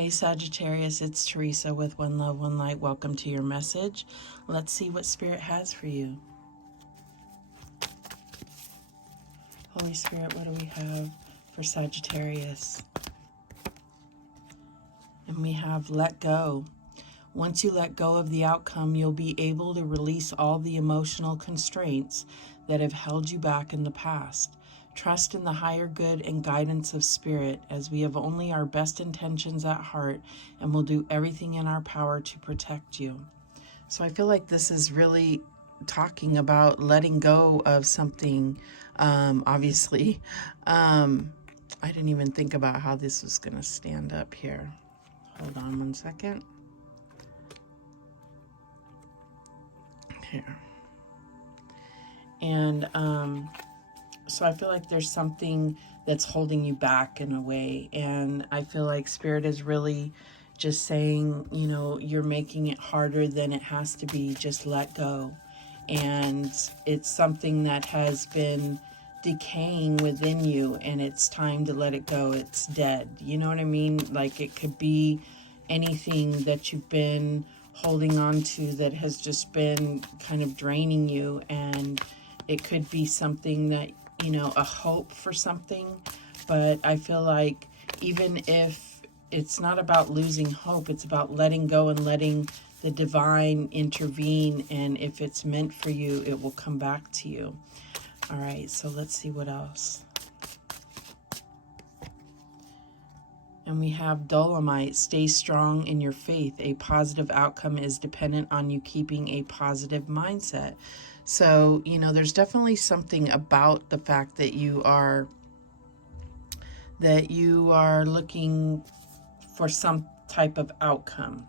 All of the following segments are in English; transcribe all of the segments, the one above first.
Hey Sagittarius, it's Teresa with One Love, One Light. Welcome to your message. Let's see what Spirit has for you. Holy Spirit, what do we have for Sagittarius? And we have let go. Once you let go of the outcome, you'll be able to release all the emotional constraints that have held you back in the past. Trust in the higher good and guidance of Spirit, as we have only our best intentions at heart and will do everything in our power to protect you. So I feel like this is really talking about letting go of something, obviously. I didn't even think about how this was going to stand up here. Hold on one second. Here. And so I feel like there's something that's holding you back in a way. And I feel like Spirit is really just saying, you know, you're making it harder than it has to be. Just let go. And it's something that has been decaying within you, and it's time to let it go. It's dead. You know what I mean? Like, it could be anything that you've been holding on to that has just been kind of draining you, and it could be something that, you know, a hope for something. But I feel like even if it's not about losing hope, it's about letting go and letting the divine intervene, and if it's meant for you, it will come back to you. All right, so let's see what else. And we have Dolomite. Stay strong in your faith. A positive outcome is dependent on you keeping a positive mindset. So, you know, there's definitely something about the fact that you are looking for some type of outcome.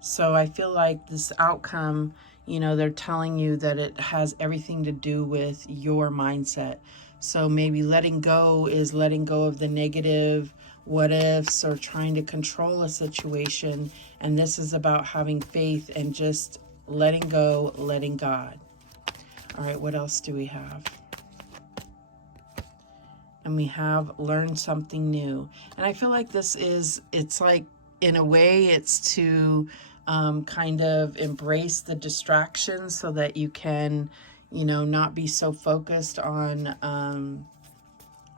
So I feel like this outcome, you know, they're telling you that it has everything to do with your mindset. So maybe letting go is letting go of the negative what ifs or trying to control a situation. And this is about having faith and just letting go, letting God. All right, what else do we have? And we have learned something new. And I feel like this is, it's like, in a way, it's to kind of embrace the distractions so that you can, you know, not be so focused on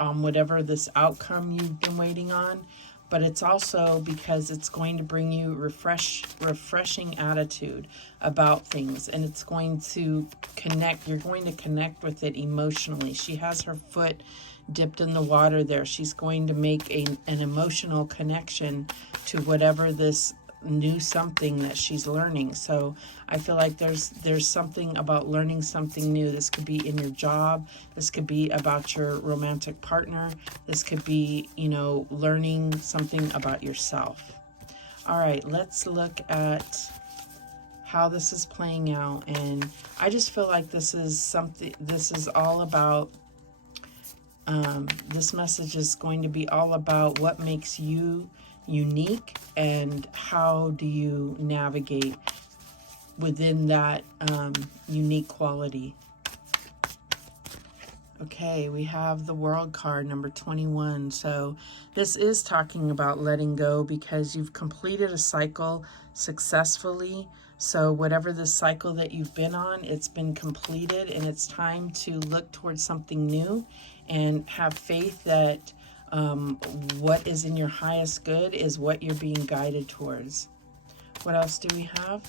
whatever this outcome you've been waiting on. But it's also because it's going to bring you refreshing attitude about things, and it's going to connect. You're going to connect with it emotionally. She has her foot dipped in the water there. She's going to make an emotional connection to whatever this new something that she's learning. So I feel like there's something about learning something new. This could be in your job. This could be about your romantic partner. This could be, you know, learning something about yourself. All right, let's look at how this is playing out. And I just feel like this is all about, this message is going to be all about what makes you unique and how do you navigate within that unique quality. Okay, we have the World card, number 21. So this is talking about letting go because you've completed a cycle successfully. So whatever the cycle that you've been on, it's been completed, and it's time to look towards something new and have faith that what is in your highest good is what you're being guided towards. What else do we have?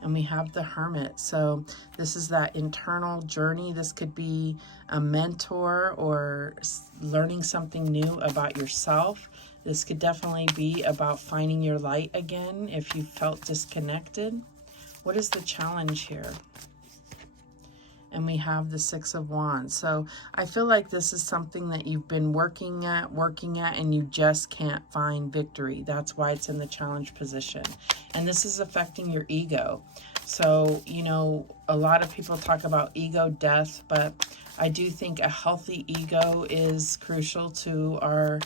And we have the Hermit. So this is that internal journey. This could be a mentor or learning something new about yourself. This could definitely be about finding your light again if you felt disconnected. What is the challenge here? And we have the Six of Wands. So I feel like this is something that you've been working at, and you just can't find victory. That's why it's in the challenge position. And this is affecting your ego. So, you know, a lot of people talk about ego death, but I do think a healthy ego is crucial to our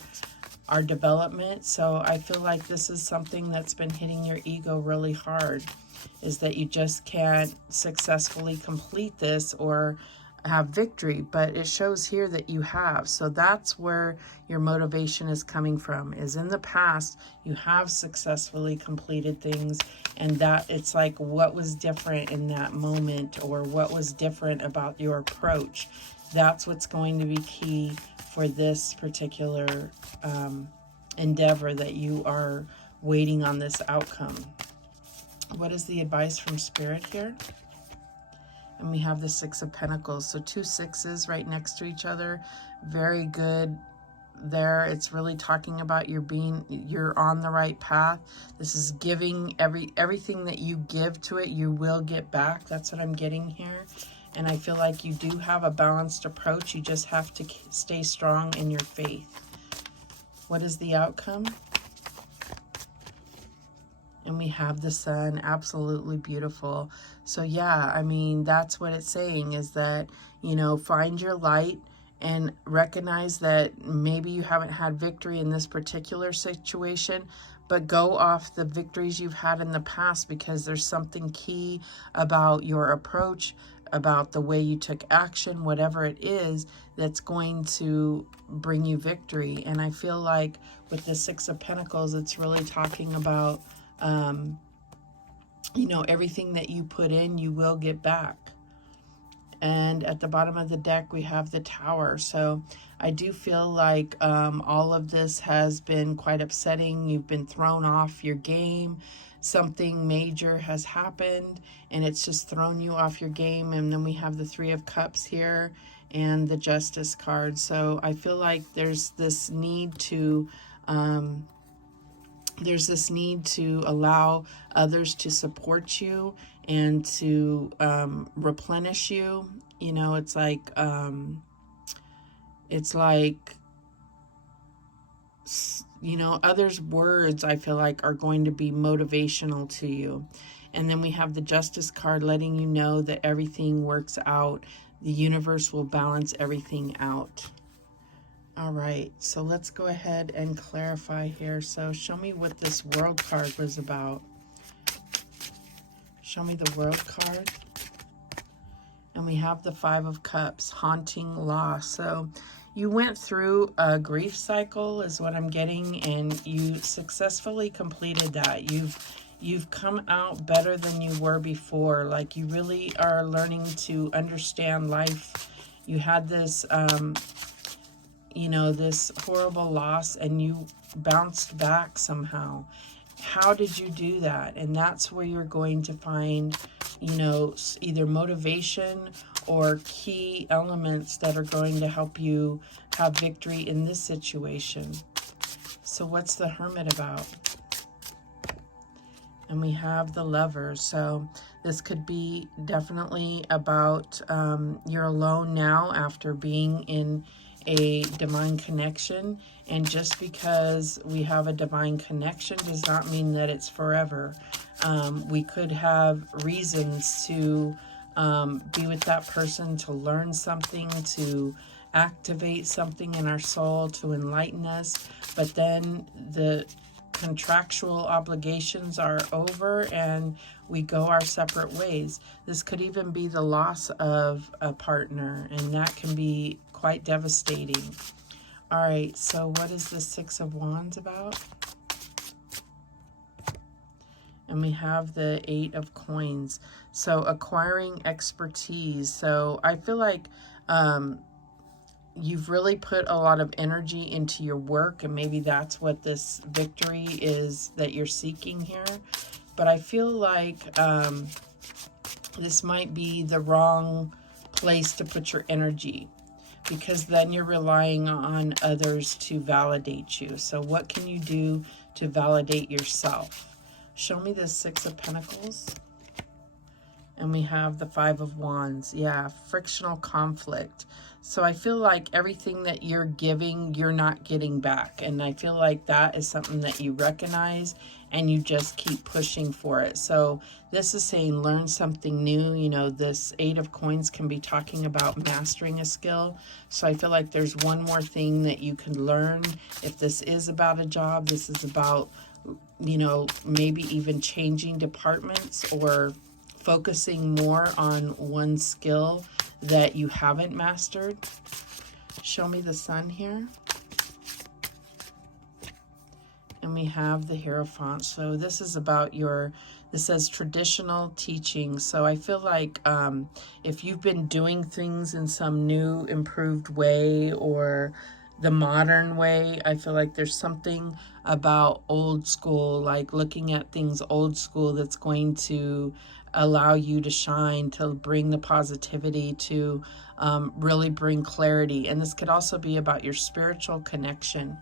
development. So I feel like this is something that's been hitting your ego really hard, is that you just can't successfully complete this or have victory, but it shows here that you have. So that's where your motivation is coming from, is in the past you have successfully completed things, and that it's like, what was different in that moment, or what was different about your approach. That's what's going to be key for this particular endeavor that you are waiting on this outcome. What is the advice from Spirit here? And we have the Six of Pentacles. So 2 sixes right next to each other. Very good there. It's really talking about you're on the right path. This is giving everything that you give to it, you will get back. That's what I'm getting here. And I feel like you do have a balanced approach. You just have to stay strong in your faith. What is the outcome? And we have the Sun. Absolutely beautiful. So yeah, I mean, that's what it's saying, is that, you know, find your light and recognize that maybe you haven't had victory in this particular situation, but go off the victories you've had in the past, because there's something key about your approach, about the way you took action, whatever it is, that's going to bring you victory. And I feel like with the Six of Pentacles, it's really talking about you know, everything that you put in, you will get back. And at the bottom of the deck, we have the Tower. So I do feel like all of this has been quite upsetting. You've been thrown off your game. Something major has happened, and it's just thrown you off your game. And then we have the Three of Cups here and the Justice card. So I feel like there's this need to allow others to support you and to replenish you. You know, it's like you know, others' words, I feel like, are going to be motivational to you. And then we have the Justice card, letting you know that everything works out. The universe will balance everything out. All right, so let's go ahead and clarify here. So show me what this World card was about. Show me the World card. And we have the Five of Cups, haunting loss. So you went through a grief cycle is what I'm getting, and you successfully completed that. You've come out better than you were before. Like, you really are learning to understand life. You had this you know, this horrible loss, and you bounced back somehow. How did you do that? And that's where you're going to find, you know, either motivation or key elements that are going to help you have victory in this situation. So what's the Hermit about? And we have the Lovers. So this could be definitely about you're alone now after being in a divine connection. And just because we have a divine connection does not mean that it's forever. We could have reasons to be with that person, to learn something, to activate something in our soul, to enlighten us. But then the contractual obligations are over and we go our separate ways. This could even be the loss of a partner, and that can be quite devastating. All right, so what is the Six of Wands about? And we have the Eight of Coins. So acquiring expertise. So I feel like you've really put a lot of energy into your work, and maybe that's what this victory is that you're seeking here. But I feel like this might be the wrong place to put your energy, because then you're relying on others to validate you. So what can you do to validate yourself? Show me the Six of Pentacles. And we have the Five of Wands. Yeah, frictional conflict. So I feel like everything that you're giving, you're not getting back. And I feel like that is something that you recognize and you just keep pushing for it. So this is saying learn something new. You know, this Eight of Coins can be talking about mastering a skill. So I feel like there's one more thing that you can learn. If this is about a job, this is about, you know, maybe even changing departments or focusing more on one skill that you haven't mastered. Show me the Sun here. And we have the Hierophant. So this is about this says traditional teaching. So I feel like if you've been doing things in some new, improved way or the modern way, I feel like there's something about old school, like looking at things old school, that's going to allow you to shine, to bring the positivity, to really bring clarity. And this could also be about your spiritual connection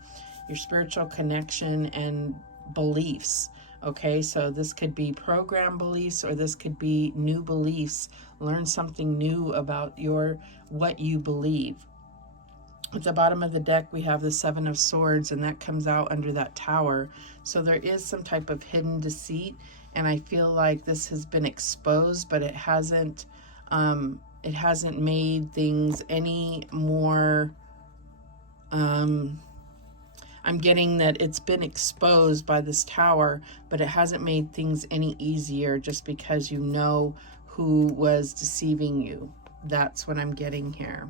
and beliefs. Okay, so this could be program beliefs, or this could be new beliefs. Learn something new about what you believe. At the bottom of the deck, we have the Seven of Swords, and that comes out under that Tower. So there is some type of hidden deceit, and I feel like this has been exposed, but it hasn't made things any more. I'm getting that it's been exposed by this Tower, but it hasn't made things any easier just because you know who was deceiving you. That's what I'm getting here.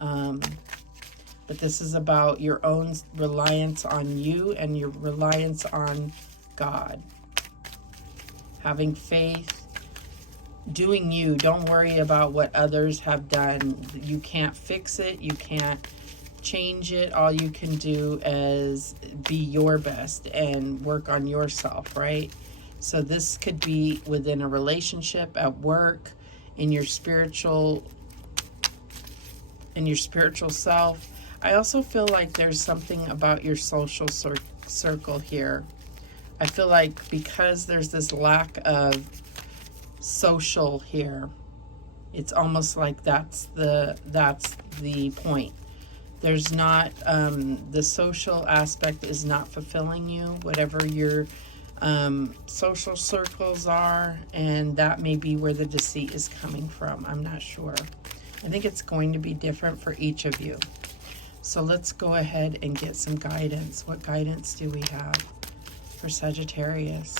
But this is about your own reliance on you and your reliance on God. Having faith, doing you. Don't worry about what others have done. You can't fix it. You can't change it. All you can do is be your best and work on yourself, right? So this could be within a relationship, at work, in your spiritual self. I also feel like there's something about your social circle here. I feel like because there's this lack of social here, it's almost like that's the point. There's not, the social aspect is not fulfilling you, whatever your social circles are, and that may be where the deceit is coming from. I'm not sure. I think it's going to be different for each of you. So let's go ahead and get some guidance. What guidance do we have for Sagittarius?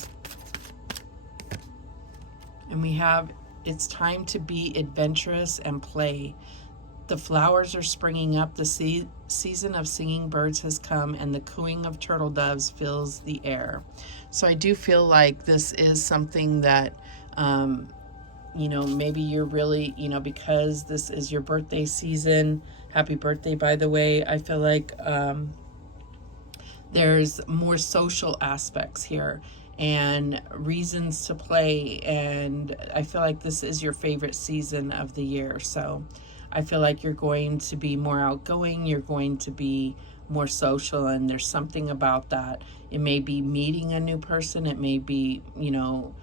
And we have, it's time to be adventurous and play. The flowers are springing up. The season of singing birds has come, and the cooing of turtle doves fills the air. So I do feel like this is something that, you know, maybe you're really, you know, because this is your birthday season. Happy birthday, by the way. I feel like there's more social aspects here and reasons to play. And I feel like this is your favorite season of the year. So I feel like you're going to be more outgoing. You're going to be more social. And there's something about that. It may be meeting a new person. It may be, you know,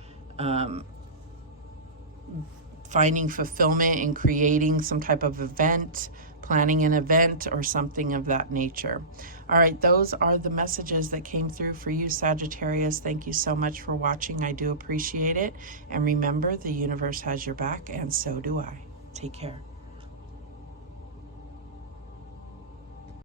finding fulfillment in creating some type of event, planning an event, or something of that nature. All right, those are the messages that came through for you, Sagittarius. Thank you so much for watching. I do appreciate it. And remember, the universe has your back, and so do I. Take care.